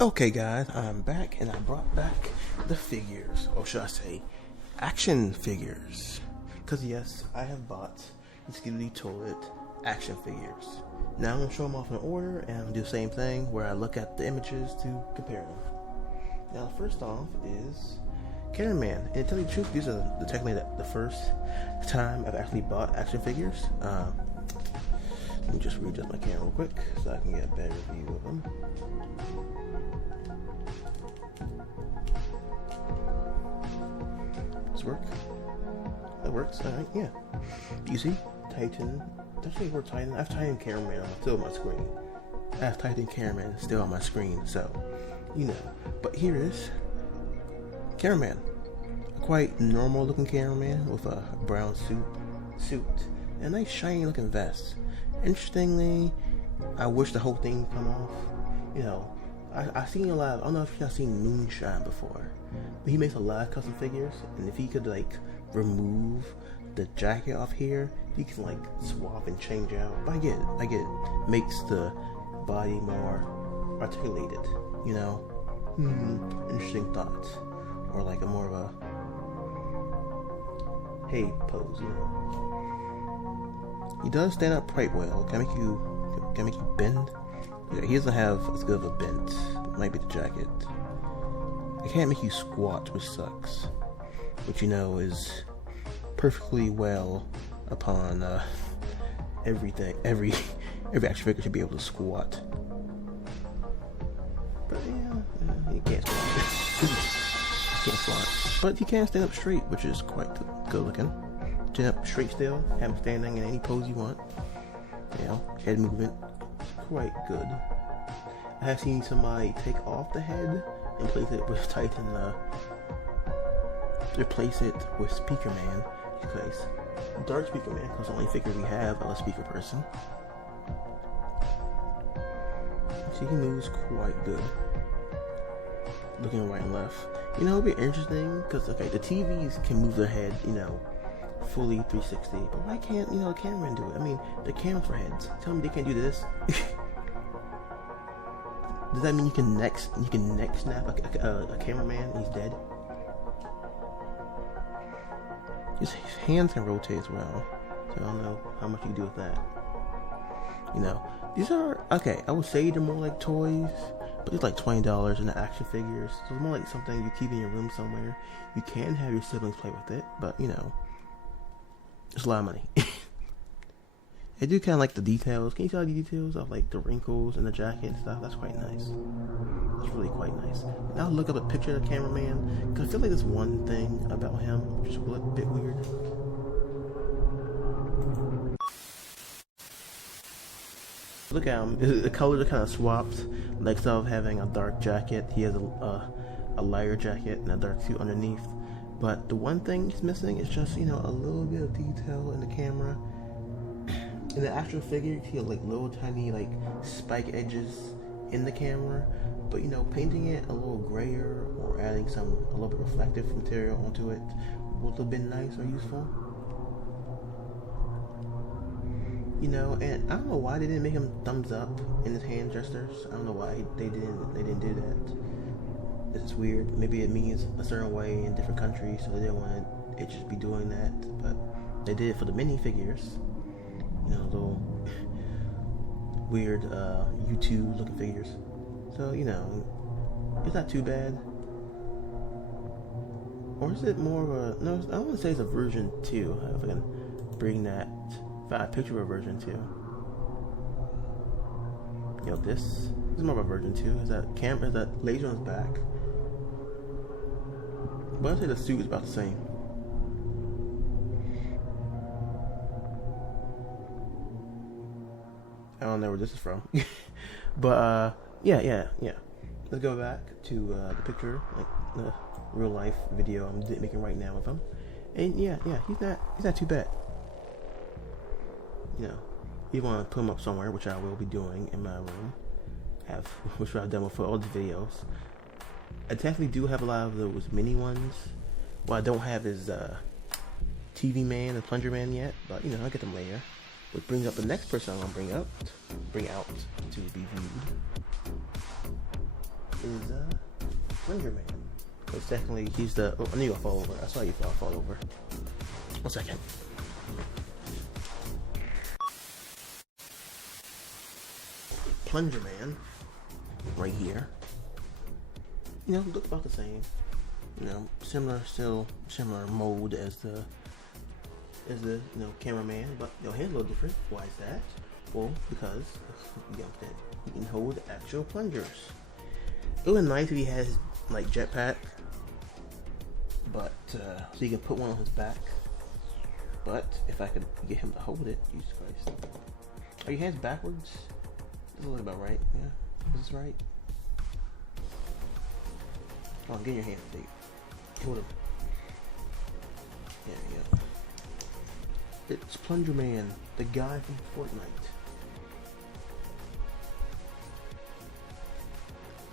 Okay guys, I'm back and I brought back the figures, or should I say, action figures. Cause yes, I have bought the Skibidi Toilet Action figures. Now I'm going to show them off in order and I'm going to do the same thing where I look at the images to compare them. Now first off is Cameraman. And to tell you the truth, these are technically the first time I've actually bought action figures. Let me just readjust my camera real quick so I can get a better view of them. Does this work? That works, alright, yeah. You see? Titan. Does that say word Titan? I have Titan Cameraman still on my screen. I have Titan Cameraman still on my screen, so, you know. But here is Cameraman. A quite normal looking cameraman with a brown suit and a nice shiny looking vest. Interestingly, I wish the whole thing would come off. You know, I've seen a lot of, I don't know if y'all seen Moonshine before, but he makes a lot of custom figures, and if he could like remove the jacket off here, he can like swap and change out. But I get it. Makes the body more articulated, you know? Interesting thoughts. Or like a more of a hey pose, you know? He does stand up quite well. Can make you bend? Yeah, he doesn't have as good of a bend. Might be the jacket. It can't make you squat, which sucks. Which you know is perfectly well upon everything. Every action figure should be able to squat. But yeah, he can't squat. But he can stand up straight, which is quite good looking. Stand up straight still, have him standing in any pose you want. You know, head movement, quite good. I have seen somebody take off the head and place it with Titan, replace it with Speakerman. Because Dark Speakerman, because the only figure we have of a speaker person. See, he moves quite good. Looking right and left. You know, it'll be interesting, because, okay, the TVs can move their head, you know, fully 360, but why can't, you know, the cameraman do it? I mean, the cameras for heads. Tell me they can't do this. Does that mean you can neck snap a cameraman and he's dead? His hands can rotate as well, so I don't know how much you can do with that. You know, these are, okay, I would say they're more like toys, but it's like $20 in the action figures, so it's more like something you keep in your room somewhere. You can have your siblings play with it, but, you know, it's a lot of money. I do kind of like the details. Can you tell the details of like the wrinkles and the jacket and stuff? That's quite nice. That's really quite nice. And I'll look up a picture of the cameraman, because I feel like there's one thing about him which is a bit weird. Look at him. The colors are kind of swapped. Like, instead of having a dark jacket, he has a lighter jacket and a dark suit underneath. But the one thing he's missing is just, you know, a little bit of detail in the camera. In the actual figure, you see like little tiny like spike edges in the camera, but you know, painting it a little grayer or adding a little bit reflective material onto it would have been nice or useful. You know, and I don't know why they didn't make him thumbs up in his hand gestures. I don't know why they didn't do that. It's weird. Maybe it means a certain way in different countries, so they didn't want it just be doing that. But they did it for the minifigures. You know, little weird YouTube looking figures. So, you know, it's not too bad. Or is it more of a, no, I don't want to say it's a version 2. If I can bring that, find a picture of a version 2. You know, this is more of a version 2. Is that laser on his back? But I'd say the suit is about the same. I don't know where this is from. But, yeah. Let's go back to the picture, like the real life video I'm making right now of him. And yeah, he's not too bad. You know, you want to put him up somewhere, which I will be doing in my room. Which I've done for all the videos. I technically do have a lot of those mini ones. What I don't have is TV Man and Plungerman yet, but you know, I'll get them later. Which brings up the next person I'm gonna bring out to be viewed. is Plungerman. Because technically he's the. Oh, I knew I'll fall over. I saw you fall over. 1 second. Plungerman, right here. You know, look about the same. You know, similar mode as the cameraman, but your hand's a little different. Why is that? Well, because you know that he can hold actual plungers. It would be nice if he has like jetpack, but so you can put one on his back. But if I could get him to hold it, Jesus Christ. Are your hands backwards? This looks about right. Yeah, is this right? Come on, get your hand, Dave. Hold him. There you go. It's Plungerman, the guy from Fortnite.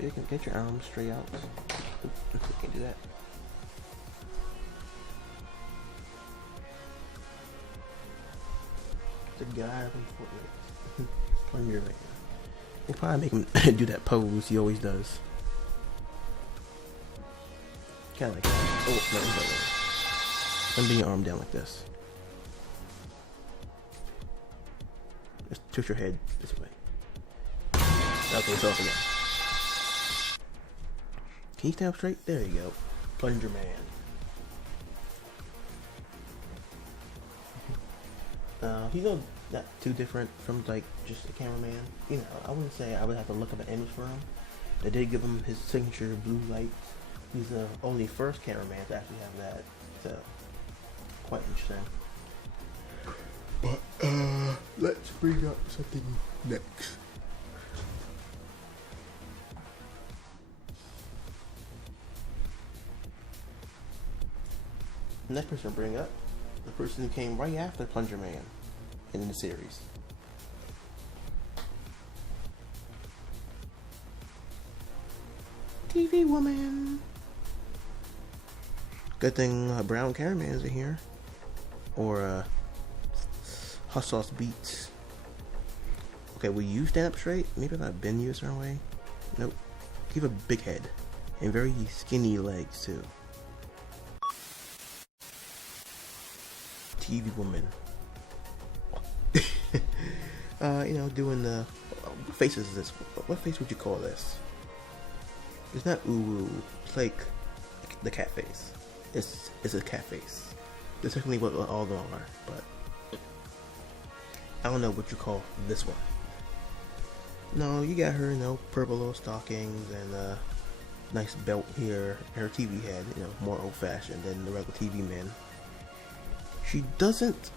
You can get your arms straight out. Oops, can't do that. The guy from Fortnite. Plungerman. We'll probably make him do that pose he always does. Kinda like that. Oh, no, he's like that. And bring your arm down like this. Just twist your head this way. Okay, it's off again. Can you stand up straight? There you go. Plungerman. He's not too different from like just a cameraman. You know, I wouldn't say I would have to look up an image for him. They did give him his signature blue lights. He's the only first cameraman to actually have that. So, quite interesting. But let's bring up something next. The next person to bring up, the person who came right after Plungerman in the series. TV woman. Good thing Brown Cameraman isn't here. Or Hot Sauce Beats. Okay, will you stand up straight? Maybe if I bend you a certain way. Nope. You have a big head and very skinny legs too. TV woman. You know, doing the what face is this? What face would you call this? It's not ooh, it's like the cat face. It's a cat face. That's technically what all of them are, but I don't know what you call this one. No, you got her, you know, purple little stockings and a nice belt here. Her TV head, you know, more old-fashioned than the regular TV men. She doesn't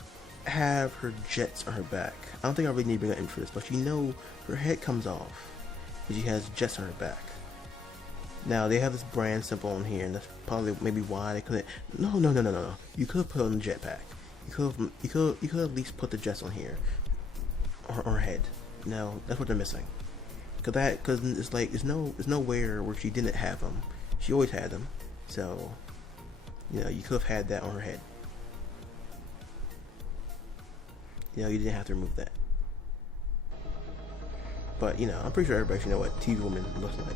have her jets on her back. I don't think I really need to bring her in for this, but you know her head comes off and she has jets on her back. Now they have this brand symbol on here, and that's probably maybe why they couldn't. No. You could have put on the jetpack. You could at least put the jets on here, on her head. No, that's what they're missing. Cause it's like it's nowhere where she didn't have them. She always had them. So, you know, you could have had that on her head. You know, you didn't have to remove that. But you know, I'm pretty sure everybody should know what TV woman looks like.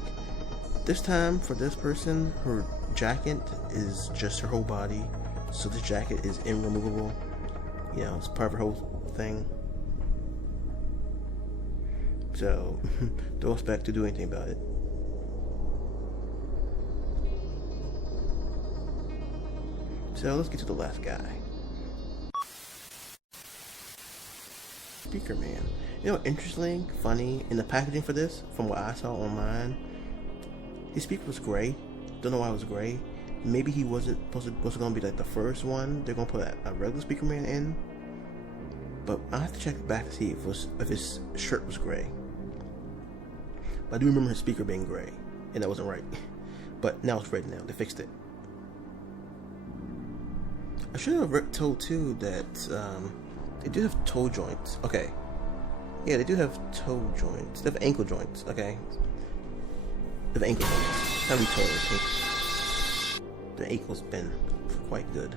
This time, for this person, her jacket is just her whole body. So this jacket is irremovable. You know, it's part of her whole thing. So, don't expect to do anything about it. So, let's get to the last guy. Speakerman. You know, interesting, funny, in the packaging for this, from what I saw online, his speaker was gray. Don't know why it was gray. Maybe he wasn't supposed to be like the first one. They're gonna put a regular Speakerman in. But I have to check back to see if his shirt was gray. But I do remember his speaker being gray, and that wasn't right. But now it's red now. They fixed it. I should have told too that they do have toe joints. Okay. Yeah, they do have toe joints. They have ankle joints. Okay. They have ankle joints. Not really toes. The ankle's been quite good.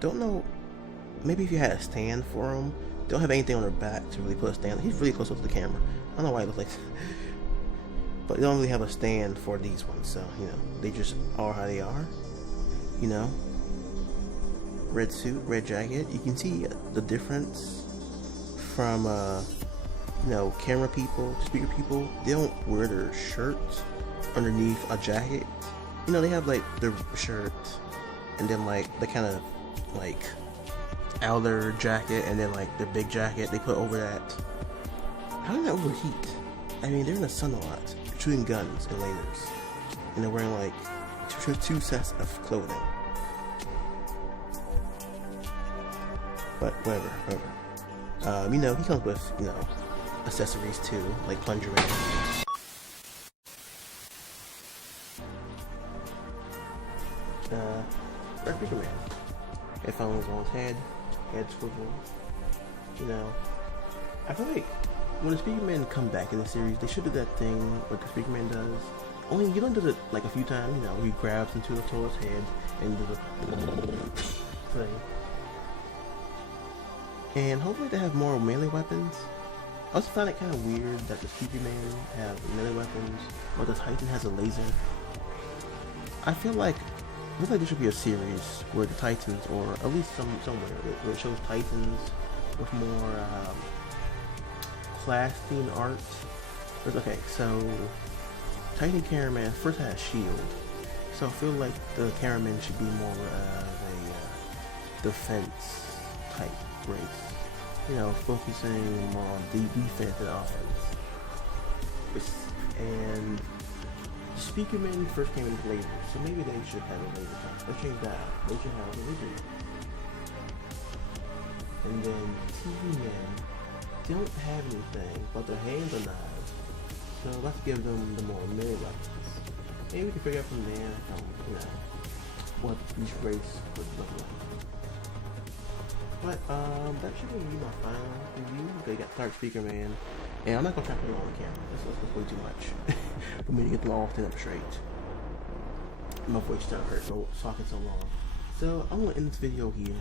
Don't know. Maybe if you had a stand for him. They don't have anything on their back to really put a stand. He's really close up to the camera. I don't know why it looks like. but they don't really have a stand for these ones, so you know they just are how they are. You know, red suit, red jacket. You can see the difference from you know, camera people, speaker people. They don't wear their shirts underneath a jacket. You know, they have like their shirt and then like the kind of like outer jacket and then like the big jacket they put over that. How do they overheat? I mean, they're in the sun a lot, shooting guns and lasers, and they're wearing like two sets of clothing. But whatever. You know, he comes with, you know, accessories too, like Plungerman. Or Speakerman. Headphones on his head swivel. You know, I feel like when the Speakerman come back in the series, they should do that thing what the Speakerman does. Only you don't do it like a few times, you know, where he grabs into the toad's head and does a thing. And hopefully they have more melee weapons. I also find it kind of weird that the Speakerman have melee weapons, but the Titan has a laser. I feel like there should be a series where the Titans, or at least somewhere, where it shows Titans with more class-themed art. Okay, so Titan Cameraman first had a shield, so I feel like the Cameraman should be more of a defense type race. You know, focusing more on defense and offense. And Speakerman first came into laser, so maybe they should have a laser type. Let's change that. They should have a laser. And then TV men don't have anything, but their hands are knives. So let's give them the more melee weapons. Maybe we can figure out from there, you know, what each race would look like. But that should be my final review. Okay, got Clark Speakerman, and I'm not gonna try to put it on camera. That's way too much for me to get them all stand up straight. My voice started hurt from talking so long. So I'm gonna end this video here.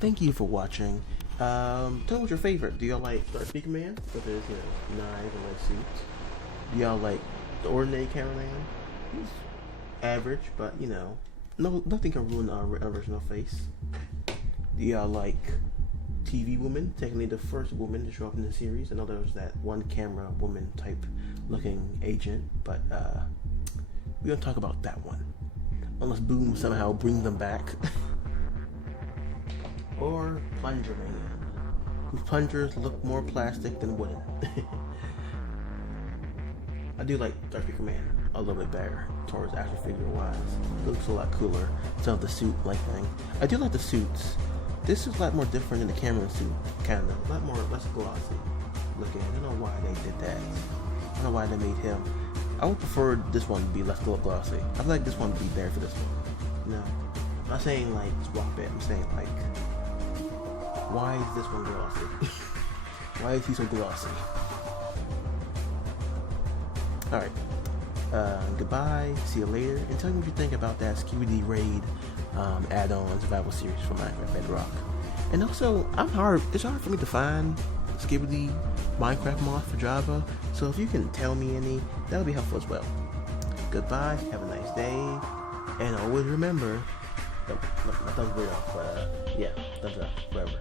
Thank you for watching. Tell me what's your favorite. Do y'all like Clark Speakerman with his, you know, knives and red suit? Do y'all like the ordinary Cameraman? He's average, but you know, nothing can ruin our original face. Do y'all like TV woman? Technically the first woman to show up in the series. I know there was that one camera woman type looking agent, but we're gonna talk about that one. Unless Boom somehow brings them back. Or Plungerman, whose plungers look more plastic than wooden. I do like Dark Speakerman a little bit better towards action figure wise. It looks a lot cooler instead of the suit like thing. I do like the suits. This is a lot more different than the Cameraman suit, kind of. A lot more, less glossy looking. I don't know why they did that. I don't know why they made him. I would prefer this one to be less glossy. I feel like this one would be better for this one. No, I'm not saying like swap it. I'm saying like, why is this one glossy? Why is he so glossy? Alright. Goodbye. See you later. And tell me what you think about that Skibidi Raid add-on survival series for Minecraft Bedrock. And also, it's hard for me to find Skibidi Minecraft mods for Java. So if you can tell me any, that would be helpful as well. Goodbye. Have a nice day. And always remember, my thumbs way off, but yeah, thumbs up, whatever.